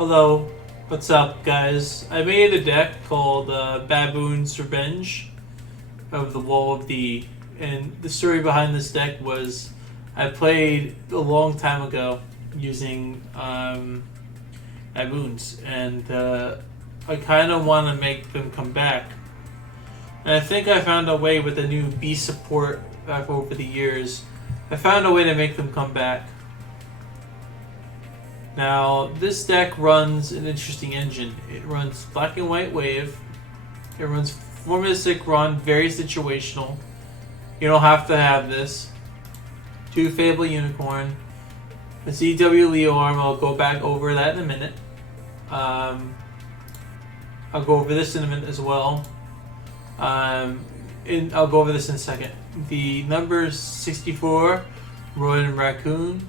Hello, what's up, guys? I made a deck called Baboon's Revenge of the Wall of D, and the story behind this deck was I played a long time ago using baboons, and I kind of want to make them come back. And I think I found a way with the new beast support back over the years. I found a way to make them come back. Now, this deck runs an interesting engine. It runs black and white wave. It runs formalistic run, very situational. You don't have to have this. 2 Fabled unicorn. A ZW Leo arm, I'll go back over that in a minute. I'll go over this in a minute as well. And I'll go over this in a second. The number 64, Roy and Raccoon.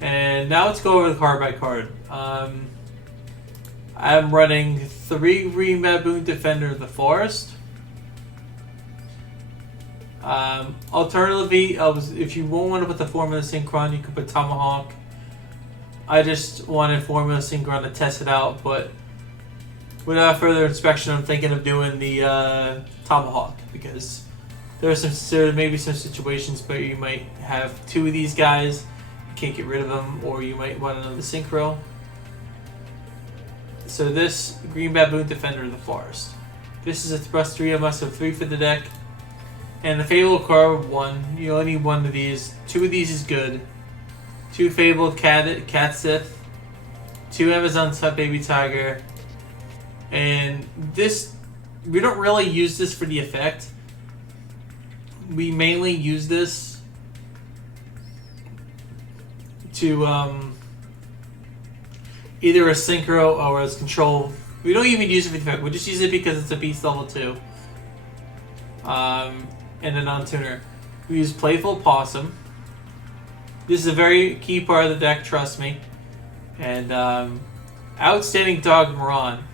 And now let's go over the card by card. I'm running 3 Green Baboon Defender of the Forest. Alternatively, if you won't want to put the Formula Synchron, you could put Tomahawk. I just wanted Formula Synchron to test it out, but without further inspection, I'm thinking of doing the Tomahawk because there may be some situations where you might have 2 of these guys. Can't get rid of them, or you might want another synchro. So this Green Baboon Defender of the Forest. This is a plus 3, I must have 3 for the deck. And the Fabled card 1. You only need 1 of these. 2 of these is good. 2 Fabled Cat Sith. 2 Amazon Sub Baby Tiger. And this, we don't really use this for the effect. We mainly use this to either a synchro or as control. We don't even use it for the effect. We just use it because it's a beast level 2. And a non-tuner. We use Playful Possum. This is a very key part of the deck, trust me. And Outstanding Dog Moran.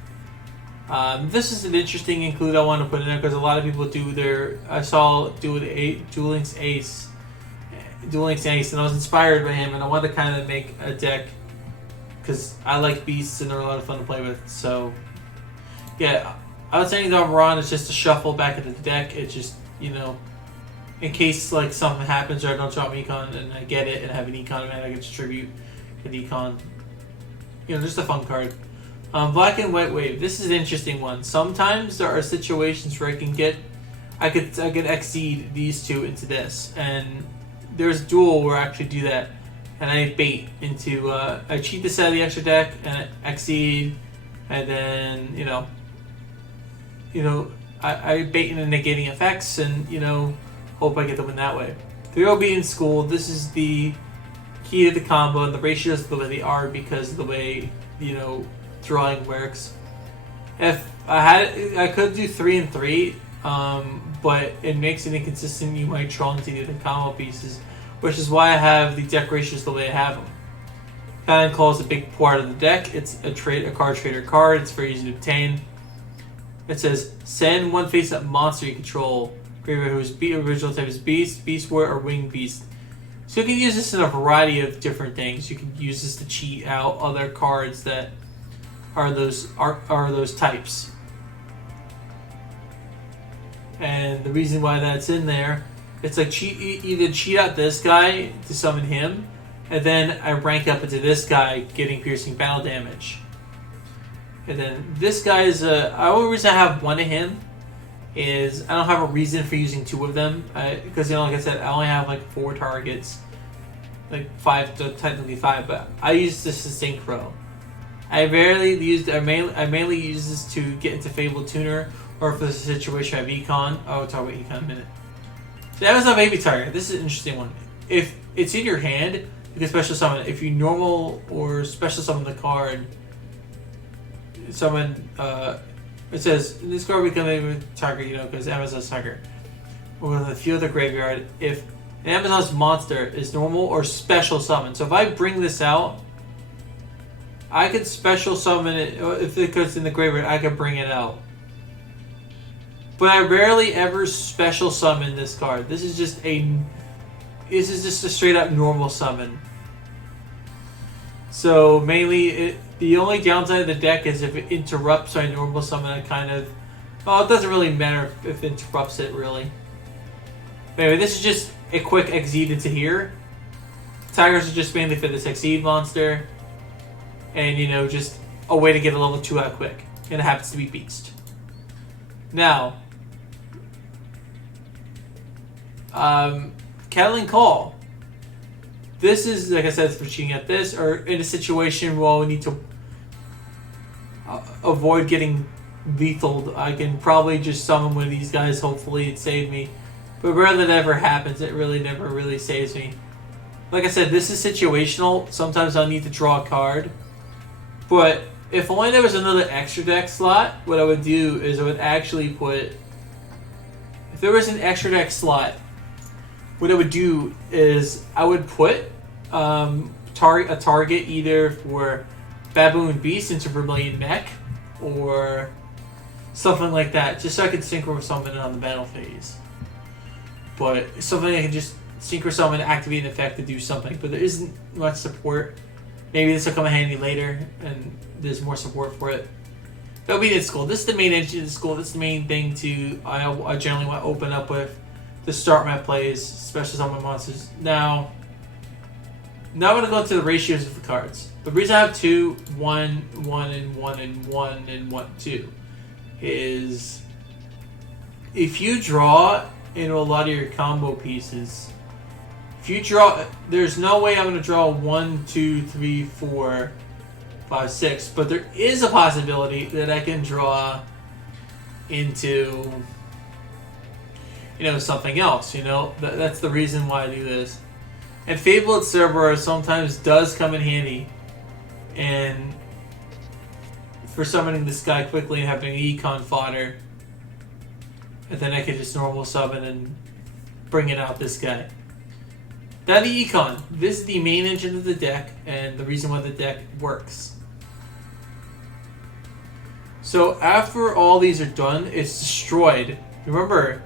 This is an interesting include I want to put in there because a lot of people do their. I saw Duel Link's Ace. Duel Link's Ace, and I was inspired by him, and I wanted to kind of make a deck because I like beasts and they're a lot of fun to play with. So, yeah, I was saying that Ron is just a shuffle back into the deck. It's just, in case like something happens or I don't drop an econ and I get it and I have an econ man, I can distribute an econ. Just a fun card. Black and White Wave. This is an interesting one. Sometimes there are situations where I could exceed these 2 into this, and there's Duel where I actually do that, and I bait into I cheat this out of the extra deck and I exceed, and then I bait into negating effects and hope I get the win that way. 3OB in school. This is the key to the combo, and the ratios the way they are because of the way drawing works. If I could do 3 and 3. But it makes it inconsistent. You might draw into the combo pieces, which is why I have the deck ratios the way I have them. Cannon Claw is a big part of the deck. It's a card trader card. It's very easy to obtain. It says send 1 face-up monster you control, graveyard whose original type is Beast, Beast Ward, or Winged Beast. So you can use this in a variety of different things. You can use this to cheat out other cards that are those types. And the reason why that's in there, it's like either cheat out this guy to summon him, and then I rank up into this guy getting piercing battle damage. And then this guy is the only reason I have 1 of him is I don't have a reason for using 2 of them because like I said, I only have like 4 targets, like 5, technically 5, but I use this as synchro. I mainly use this to get into Fabled Tuner. Or for the situation I have Econ. Oh, we'll talk about Econ in a minute. So that was a Baby Tiger. This is an interesting one. If it's in your hand, you can special summon it. If you normal or special summon the card, it says, in this card we can make a Tiger, because Amazon's Tiger. Or with a few of the graveyard, if an Amazon's monster is normal or special summon. So if I bring this out, I could special summon it. If it goes in the graveyard, I could bring it out. But I rarely ever special summon this card. This is just a straight up normal summon. So mainly, the only downside of the deck is if it interrupts my normal summon, I kind of... Well, it doesn't really matter if it interrupts it, really. Anyway, this is just a quick Exceed into here. Tigers are just mainly for this Exceed monster. And, you know, just a way to get a level 2 out quick. And it happens to be Beast. Now, Cattling Call. This is, like I said, for cheating at this, or in a situation where we need to avoid getting lethaled. I can probably just summon one of these guys, hopefully it saved me. But rather that ever happens, it really never really saves me. Like I said, this is situational. Sometimes I'll need to draw a card. But if only there was another extra deck slot, what I would do is I would actually put... If there was an extra deck slot, what I would do is I would put a target either for Baboon Beast into Vermilion Mech or something like that, just so I could synchro summon it on the battle phase. But something I can just synchro summon, activate an effect to do something. But there isn't much support. Maybe this will come in handy later, and there's more support for it. That'll be its school. This is the main engine of the school. This is the main thing I generally want to open up with to start my plays, especially on my monsters. Now I'm going to go into the ratios of the cards. The reason I have 2, 1, 1, and 1, and 1, and 1, 2 is if you draw into a lot of your combo pieces, if you draw, there's no way I'm going to draw 1, 2, 3, 4, 5, 6, but there is a possibility that I can draw into, you know, something else, you know. That's the reason why I do this. And Fabled Cerberus sometimes does come in handy, and for summoning this guy quickly and having econ fodder, and then I can just normal summon and bring it out this guy. Now the econ. This is the main engine of the deck, and the reason why the deck works. So after all these are done, it's destroyed. Remember,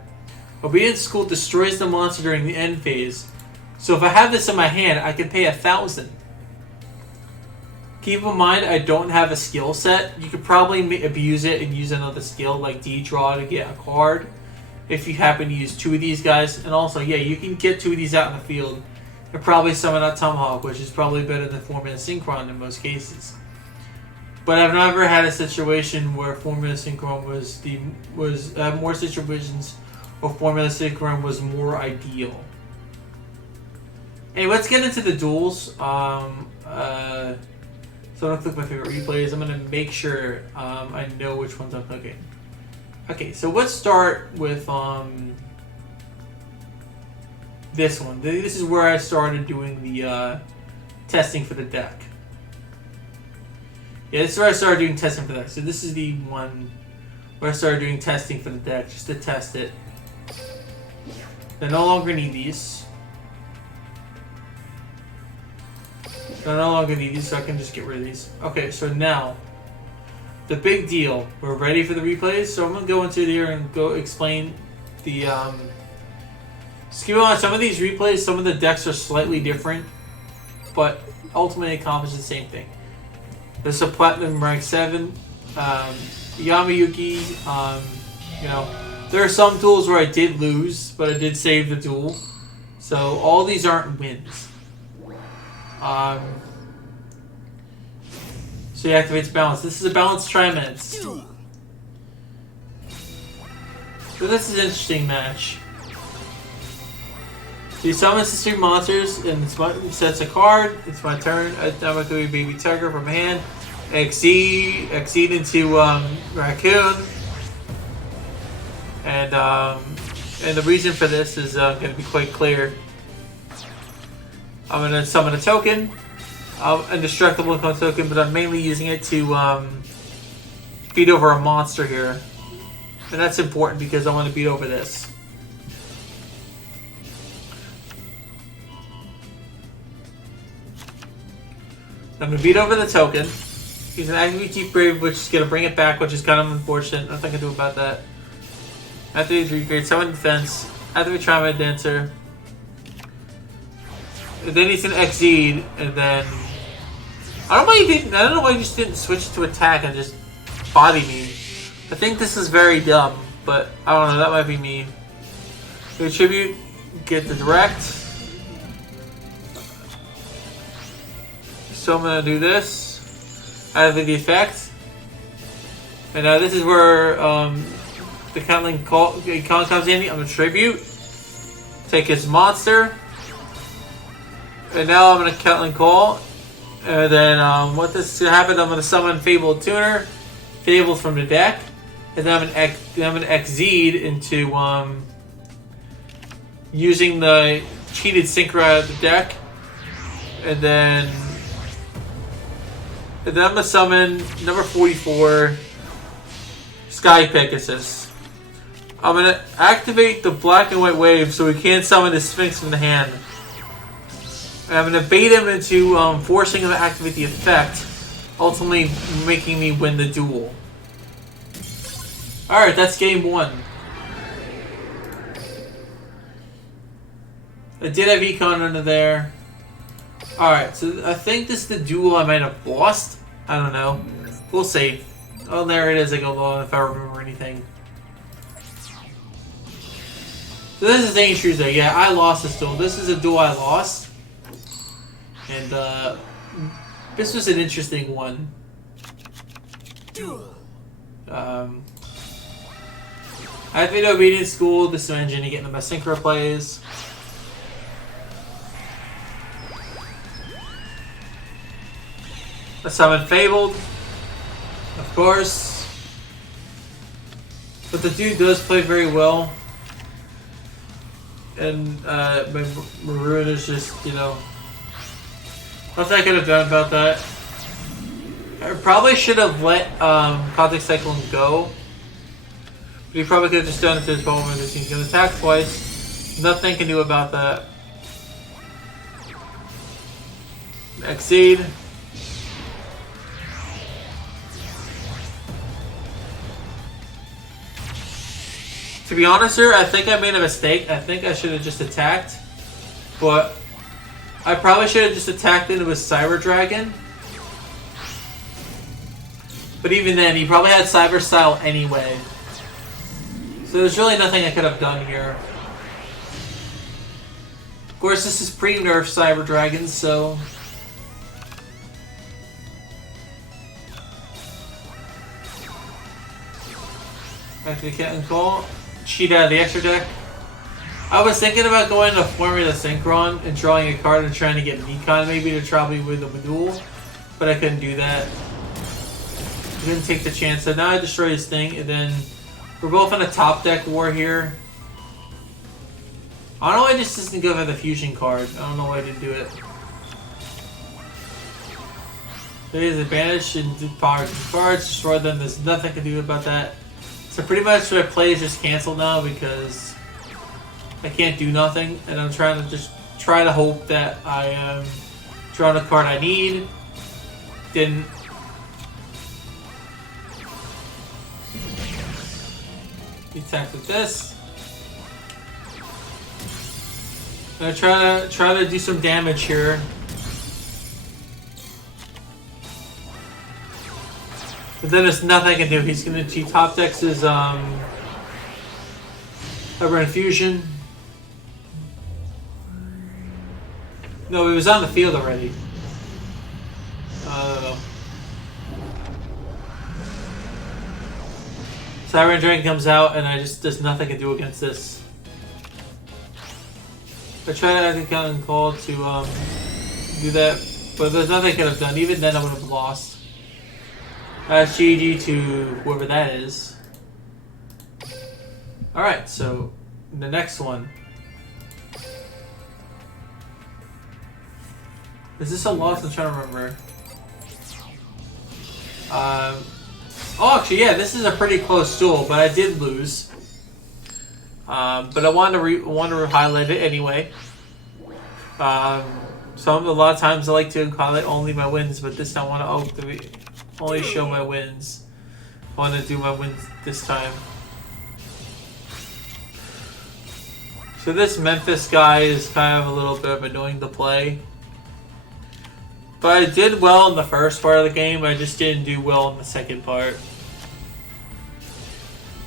Obedience School destroys the monster during the end phase. So if I have this in my hand, I can pay 1,000. Keep in mind, I don't have a skill set. You could probably abuse it and use another skill like D-Draw to get a card. If you happen to use 2 of these guys. And also, yeah, you can get 2 of these out in the field. And probably summon out Tomahawk, which is probably better than Formula Synchron in most cases. But I've never had a situation where Formula Synchron was more situations where Formula Synchron was more ideal. Anyway, let's get into the duels. So I'm going to click my favorite replays. I'm going to make sure I know which ones I'm clicking. Okay, so let's start with this one. This is where I started doing the testing for the deck. Yeah, this is where I started doing testing for the deck. So this is the one where I started doing testing for the deck, just to test it. I no longer need these. I no longer need these, so I can just get rid of these. Okay, so now, the big deal. We're ready for the replays, so I'm going to go into here and go explain the... Just keep in mind, some of these replays, some of the decks are slightly different, but ultimately accomplish the same thing. This is a Platinum Rank 7. Yamayuki, you know, there are some duels where I did lose, but I did save the duel. So all these aren't wins. So he activates balance. This is a balanced Trimeds. So this is an interesting match. So he summons his 2 monsters and sets a card. It's my turn. I'm going to do Baby Tiger from hand. Exceed into Raccoon. And the reason for this is going to be quite clear. I'm going to summon a token, indestructible income token, but I'm mainly using it to beat over a monster here. And that's important because I want to beat over this. I'm going to beat over the token. He's an activate Keep Brave, which is going to bring it back, which is kind of unfortunate. Nothing I can do about that. Activate 3 grade, summon defense, activate Trauma Dancer. And then he's an Exceed, and then I don't know why he didn't. I don't know why he just didn't switch to attack and just body me. I think this is very dumb, but I don't know. That might be me. Tribute, get the direct. So I'm gonna do this. I have the effect, and now this is where the Catling call comes in. I'm gonna tribute, take his monster, and now I'm gonna Catling call. And then what this is gonna happen? I'm gonna summon Fabled Tuner, Fabled from the deck, and then I'm gonna Xyz into using the cheated Synchro out of the deck, and then I'm gonna summon number 44, Sky Pegasus. I'm gonna activate the black and white wave so we can't summon the Sphinx from the hand. And I'm gonna bait him into forcing him to activate the effect, ultimately making me win the duel. Alright, that's game one. I did have Econ under there. Alright, so I think this is the duel I might have lost. I don't know. We'll see. Oh, there it is. I go low if I remember anything. So this is St. Tuesday. Yeah, I lost this duel. This is a duel I lost. And this was an interesting one. I've been obedient school. This engine to get into my synchro plays. I summon Fabled, of course. But the dude does play very well. And my Maroon is just, you know, nothing I could have done about that. I probably should have let Cosmic Cyclone go. But he probably could have just done it to his opponent because he's going to attack twice. Nothing I can do about that. Exceed. To be honest here, I think I made a mistake. I think I should have just attacked. But I probably should have just attacked into his Cyber Dragon. But even then, he probably had Cyber Style anyway. So there's really nothing I could have done here. Of course, this is pre-nerf Cyber Dragons, so... Activate Cat Call. Cheat out of the extra deck. I was thinking about going to Formula Synchron and drawing a card and trying to get an Econ maybe to try me with a duel, but I couldn't do that. I didn't take the chance, so now I destroy his thing, and then we're both on a top deck war here. I don't know why I just didn't go for the fusion card. I don't know why I didn't do it. There's advantage and do power cards, destroy them. There's nothing I can do about that. So pretty much my play is just canceled now because I can't do nothing, and I'm trying to just try to hope that I am drawing a card I need. Didn't. He attacked with this. I'm gonna try to do some damage here. But then there's nothing I can do. He's gonna top decks his Hyper Infusion. No, he was on the field already. Siren Dragon comes out, and there's nothing I can do against this. I tried to count and call to do that, but there's nothing I could have done. Even then, I would have lost. GG to whoever that is. Alright, so the next one. Is this a loss? I'm trying to remember. Oh, actually, yeah, this is a pretty close duel, but I did lose. But I wanted to highlight it anyway. A lot of times I like to highlight only my wins, but this time I want to only show my wins. I want to do my wins this time. So this Memphis guy is kind of a little bit of annoying to play. But I did well in the first part of the game. I just didn't do well in the second part.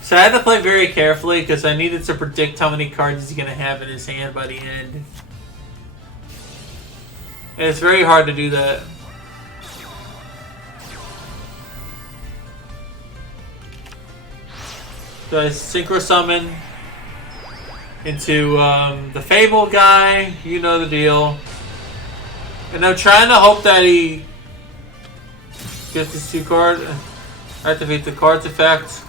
So I had to play very carefully because I needed to predict how many cards he's going to have in his hand by the end. And it's very hard to do that. So I synchro summon into the Fabled guy. You know the deal. And I'm trying to hope that he gets his 2 cards. Activate the cards effect.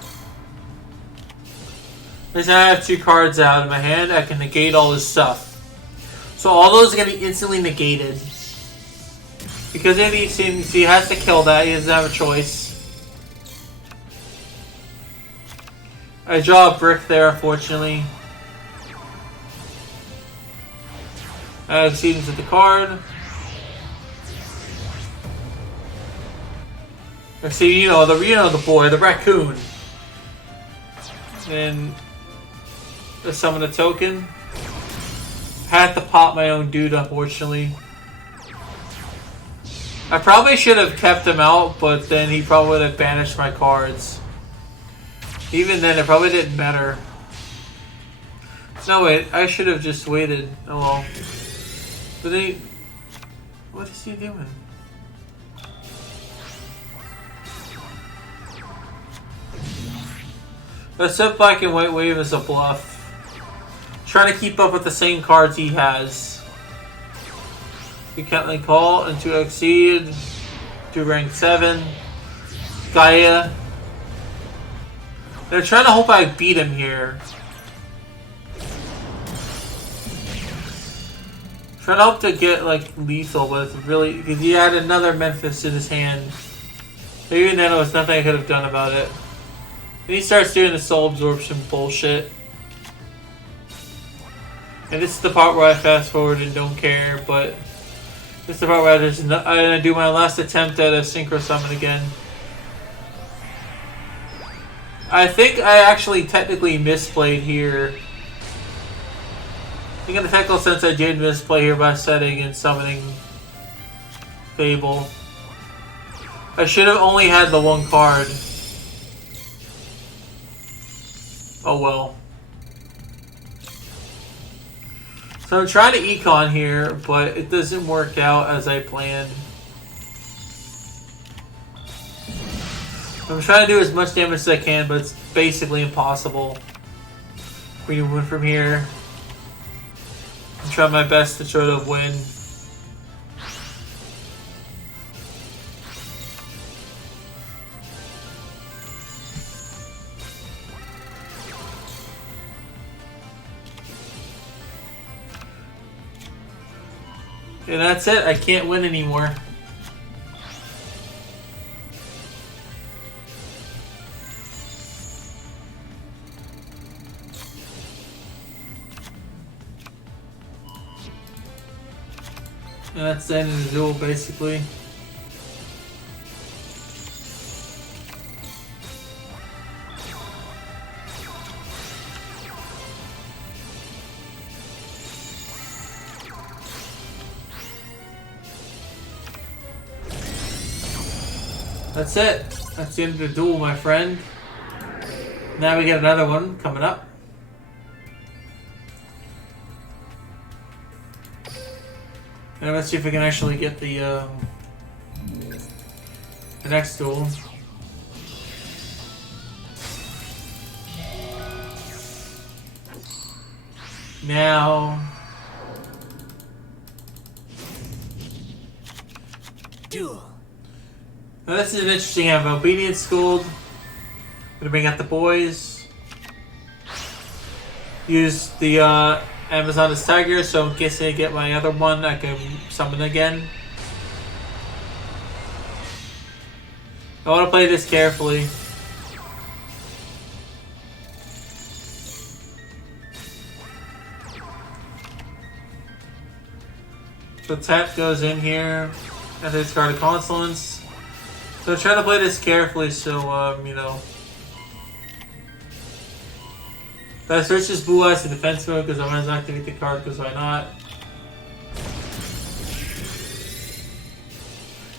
Because I have 2 cards out in my hand, I can negate all his stuff. So all those are going to be instantly negated. Because he has to kill that, he doesn't have a choice. I draw a brick there, unfortunately. I exceed into the card. I see, you know the boy, the Raccoon. And I summon a token. Had to pop my own dude, unfortunately. I probably should have kept him out, but then he probably would have banished my cards. Even then, it probably didn't matter. No, wait, I should have just waited. Oh well. But they... What is he doing? I said black and white wave is a bluff. Trying to keep up with the same cards he has. You can't like call into exceed to rank 7. Gaia. They're trying to hope I beat him here. Trying to hope to get like lethal, but it's really because he had another Memphis in his hand. But even then, there was nothing I could have done about it. And he starts doing the soul absorption bullshit. And this is the part where I fast forward and don't care, but this is the part where I do my last attempt at a synchro summon again. I think I actually technically misplayed here. I think in the technical sense I did misplay here by setting and summoning Fable. I should have only had the 1 card. Oh well. So I'm trying to econ here, but it doesn't work out as I planned. I'm trying to do as much damage as I can, but it's basically impossible. We can win from here. I'm trying my best to try to win. And that's it. I can't win anymore. And that's the end of the duel, basically. That's it. That's the end of the duel, my friend. Now we get another one coming up. And let's see if we can actually get the next duel. Now... Duel. Now this is an interesting. I have Obedience Schooled. Gonna bring out the boys. Use the Amazon as Tiger, so in case I get my other one, I can summon again. I want to play this carefully. So tap goes in here, and then discard a Consolence. So try to play this carefully, so you know. I switch this Blue Eyes to defense mode because I want to activate the card, because why not?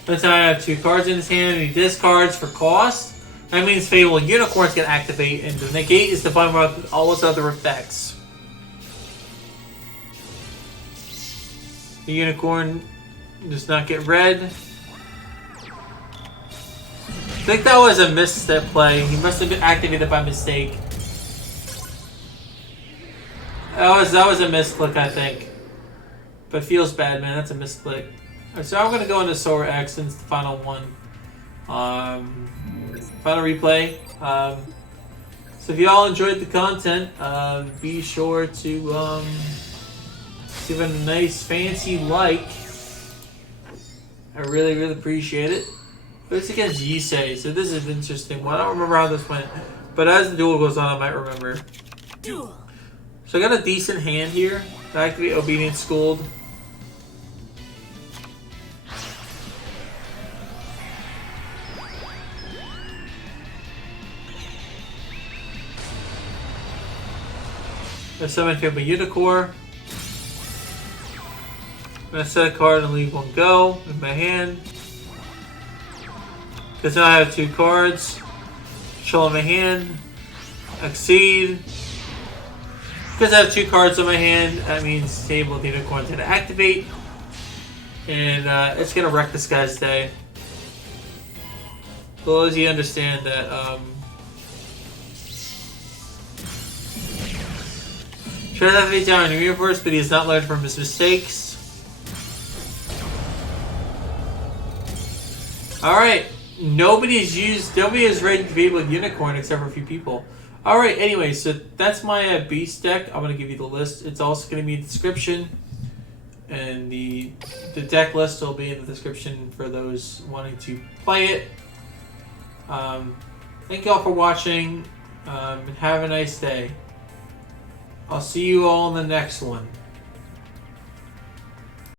This time I have 2 cards in his hand, and he discards for cost. That means Fabled Unicorns can activate, and the negate is defined by all its other effects. The Unicorn does not get red. I think that was a misstep play. He must have been activated by mistake. That was a misclick, I think. But it feels bad, man. That's a misclick. Alright, so I'm gonna go into Solar X since the final one. Final replay. So if you all enjoyed the content, be sure to give it a nice fancy like. I really, really appreciate it. But it's against Yusei, so this is an interesting one. I don't remember how this went, but as the duel goes on, I might remember. Duel. So I got a decent hand here to activate Obedient Scold. I summon Fabled Unicore. I'm gonna set a card and leave one go in my hand. Because now I have 2 cards. Control in my hand. Exceed. Because I have 2 cards in my hand, that means Fabled Unicorn's gonna activate. And it's gonna wreck this guy's day. As long as you understand that tries to activate down in the universe, but he has not learned from his mistakes. Alright. Nobody has read Fabled Unicorn except for a few people. Alright, anyway, so that's my beast deck. I'm going to give you the list. It's also going to be in the description. And the deck list will be in the description for those wanting to play it. Thank you all for watching. And have a nice day. I'll see you all in the next one.